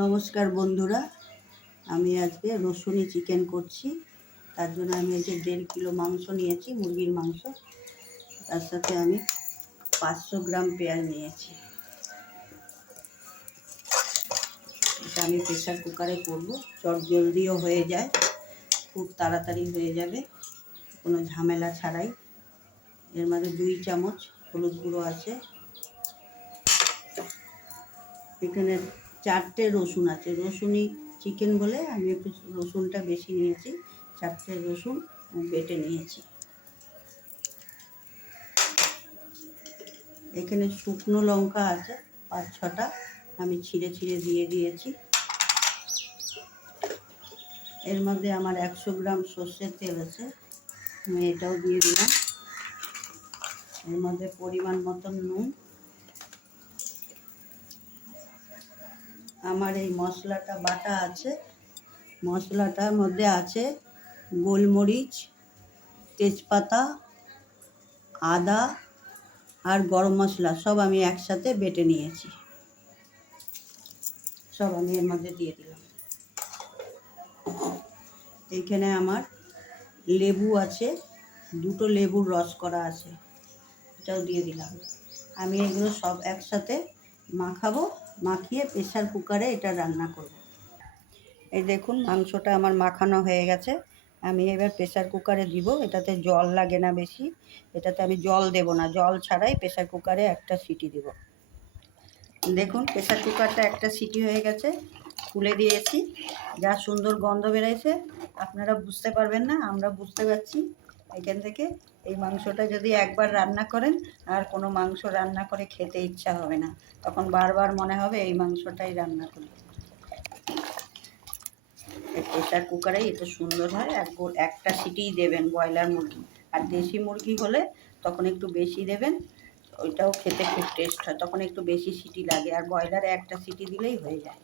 নমস্কার বন্ধুরা, আমি আজকে রসুনি চিকেন করছি। তার জন্য আমি এই যে 1.5 কিলো মাংস নিয়েছি, মুরগির মাংস। তার সাথে আমি 500 গ্রাম পেঁয়াজ নিয়েছি। এটা আমি প্রেসার কুকারে করব, জলদিও হয়ে যায়, খুব তাড়াতাড়ি হয়ে যাবে, কোনো ঝামেলা ছাড়াই। এর মধ্যে 2 চামচ হলুদ গুঁড়ো আছে। এখানে 4টে রসুন আছে, রসুনি চিকেন বলে আমি একটু রসুনটা বেশি নিয়েছি। 4টে রসুন বেটে নিয়েছি। এখানে শুকনো লঙ্কা আছে 5-6টা, আমি ছিঁড়ে দিয়ে দিয়েছি। এর মধ্যে আমার 100 গ্রাম সর্ষের তেল আছে, আমি এটাও দিয়ে দিলাম। এর মধ্যে পরিমাণ মতন নুন। আমার এই মশলাটা বাটা আছে, মশলাটার মধ্যে আছে গোলমরিচ, তেজপাতা, আদা আর গরম মশলা, সব আমি একসাথে বেটে নিয়েছি। সব আমি এর মধ্যে দিয়ে দিলাম। এইখানে আমার লেবু আছে, 2টো লেবুর রস করা আছে, এটাও দিয়ে দিলাম। আমি এগুলো সব একসাথে মাখাবো, মাখিয়ে প্রেসার কুকারে এটা রান্না করব। এই দেখুন, মাংসটা আমার মাখানো হয়ে গেছে। আমি এবার প্রেসার কুকারে দিব। এটাতে জল লাগে না বেশি, এটাতে আমি জল দেব না, জল ছাড়াই প্রেসার কুকারে একটা সিটি দেব। দেখুন, প্রেসার কুকারটা একটা সিটি হয়ে গেছে, খুলে দিয়েছি। যা সুন্দর গন্ধ বেরোয়েছে, আপনারা বুঝতে পারবেন না, আমরা বুঝতে পারছি এখান থেকে। এই মাংসটা যদি একবার রান্না করেন, আর কোনো মাংস রান্না করে খেতে ইচ্ছা হবে না, তখন বারবার মনে হবে এই মাংসটাই রান্না করি। প্রেসার কুকারেই এটা সুন্দর হয়। একটা সিটিই দেবেন ব্রয়লার মুরগি, আর দেশি মুরগি হলে তখন একটু বেশি দেবেন, ওইটাও খেতে খুব টেস্ট হয়, তখন একটু বেশি সিটি লাগে। আর ব্রয়লারে একটা সিটি দিলেই হয়ে যায়।